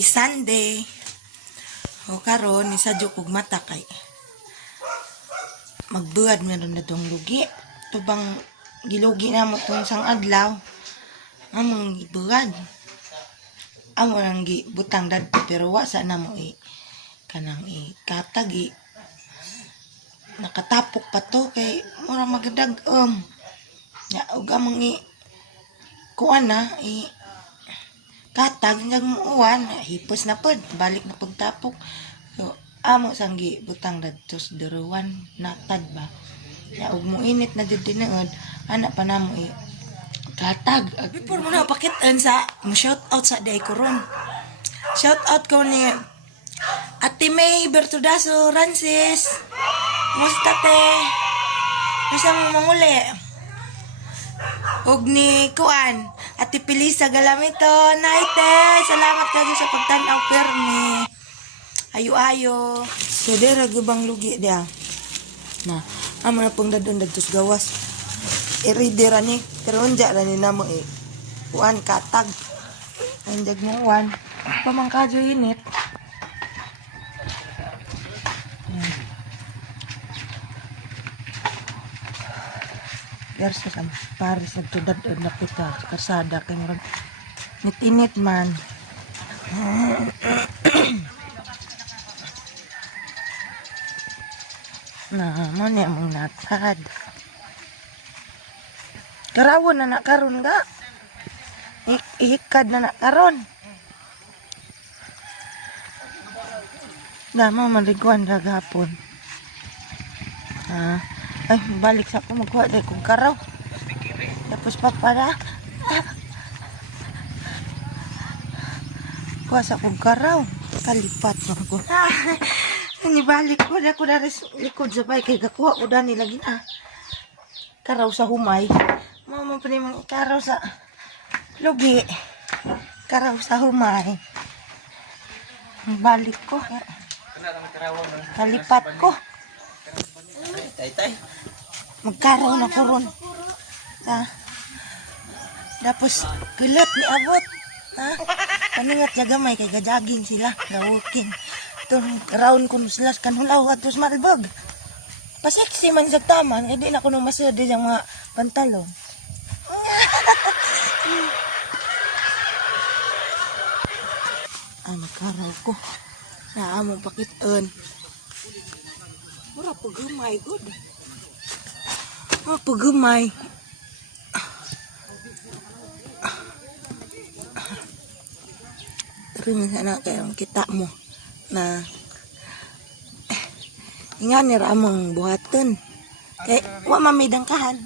Happy Sunday. O karon isadyo kog mata kay magbuad meron na tong lugi. Ito bang gilugi na mo tong isang adlaw. Among gibuad. Amo nang gibutang dad pero wa sa na mo kanang katag nakatapok pa to kay mura magadag ya ug among kuan na katag niyang muuwan, hipos na pod, balik na pagtapok. So, amo sanggi butang dadtos deruwan natad ba. Ya ug muinit na jud tinuod, ana pa namo katag. Before mo na pakitaan sa mo shout out sa day koron. Shout out ko ni Ate May Bertudaso Rancis. Musta te? Masa mo manguli? Og ni kuan Ate Pilisa Galamito, naite, salamat kayo sa pagtanaw permi. Ayo-ayo. So dera gubang lugi dia. Nah, amo na pong dadon dadtos gawas. I-ready ra ni, pero unja ra ni namo kuan katag. Anjag mo uwan. Pamangkadyo init. Versus ang pares at tudad na kita kasada kay murag nit-init man. Na mo ni among natad. Karawon na karon ga. Ihikad na karon. Na mo maliguan ra gapon. Ay, balik sa ako magkuha dahil kong karaw. Tapos papada. Kuha sa akong karaw. Kalipat ko. Nibalik ko na ko na likod sa bay. Kaya kakuha ko na nila gina. Karaw sa humay. Mama pa naman karaw sa lugi. Karaw sa humay. Balik ko. Kalipat ko. Tay-tay. Magkaraw na ko ron. Tapos, pilot ni abot. Paningat niya gamay, kay gajaging sila. Gawukin. Ito, round ko sila kanulaw at tos malbog. Paseksi man sa taman, hindi na ko nung masudi yung mga pantalon. Magkaraw ko. Naamong pakitaan. Mura pagamay, good. Pagamay. Ring sana kayong kita mo na nga ni ramong buhaton. Kay wa mamidang kahan.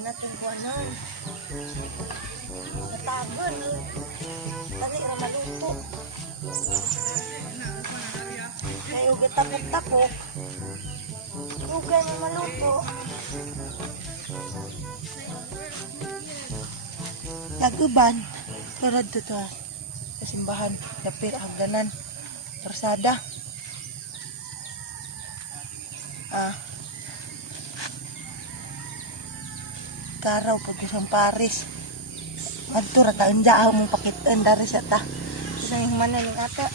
Natin ko ano nataban tali ra maluto kay uga tapok-tapok uga na maluto naguban karad to simbahan dapit hagdanan Persada. Ah. Karaw po isang Paris. Adto ra ta unjaaw mong pakitaan dari sa ta. Sa yung manaling ata.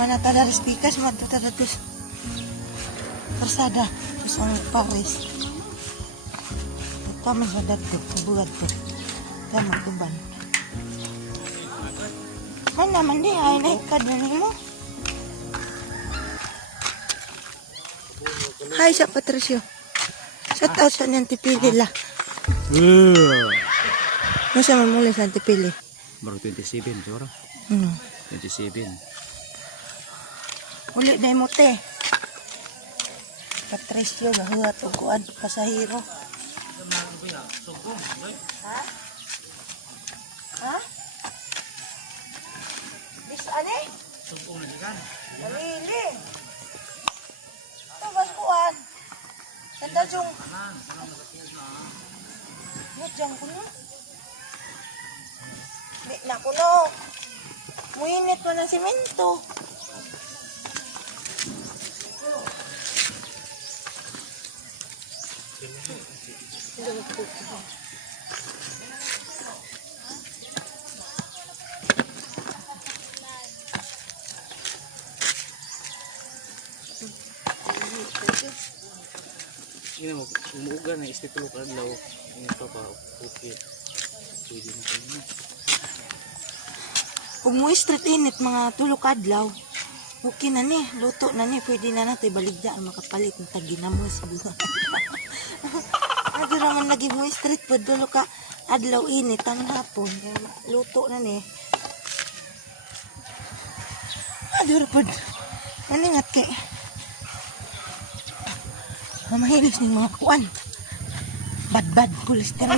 Mana tada respikas madto tada tus persada tus ang Paris. Ito man sadad to, bulat to. Tama tuban. Mana man di ay naik ka din mo. Hi sa Patricio. Shout out sa niyang tipili la. Masa man muli sa tipili. Baru 27 siguro. 27. Uli na mo te. Patricio gahuat og kuan pasahero. Ha? Ha? Bis ane? Sumpong na dikan. Really? Ito ba kuan? Sanda jung. Mujang kuno. Di na kuno. Muinit mo ng simento. Ini mo umuuga na istitulog adlaw. Ini pa okay. Pwede na kanya. Kung mo street init mga tulog adlaw. Okay na ni, luto na ni, pwede na natin baligyan makapalit ng taginamos buha. Ado naman lagi mo street food dulo ka adlaw init ang hapon. Luto na ni. Ado rapod. Maningat kay. Mamahilis ng mga kuan. Bad kolesterol.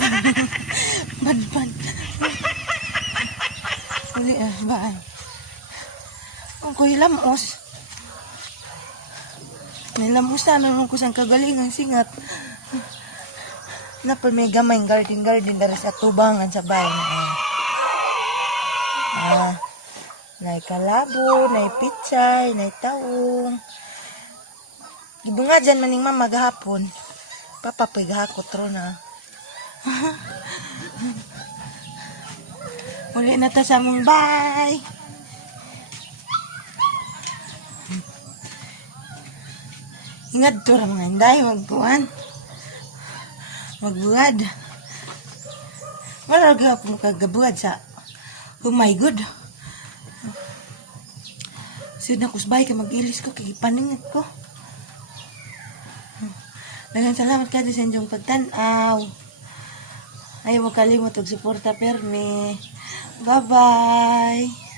Bad. Uli baan. Ang ko'y lamos. Nilamos na naman ko siyang kagalingan singat. Napal may gamay garden dari sa tubangan sa bahay na. Nay kalabo, nay pichay, nay taong. Gibunga dyan maning mama gahapon. Papa po'y gahakot ro na. Uli na ta sa mong bye. Ingad to rang nanday, magbuwan. Magbuwad. Wala gahapon kagabuwad sa oh my god. Sud na kusbay ka mag-ilis ko kay paningit ko. Daghang salamat ka sa inyong pagtan-aw. Ayaw mo kalimot og suporta permi. Bye-bye.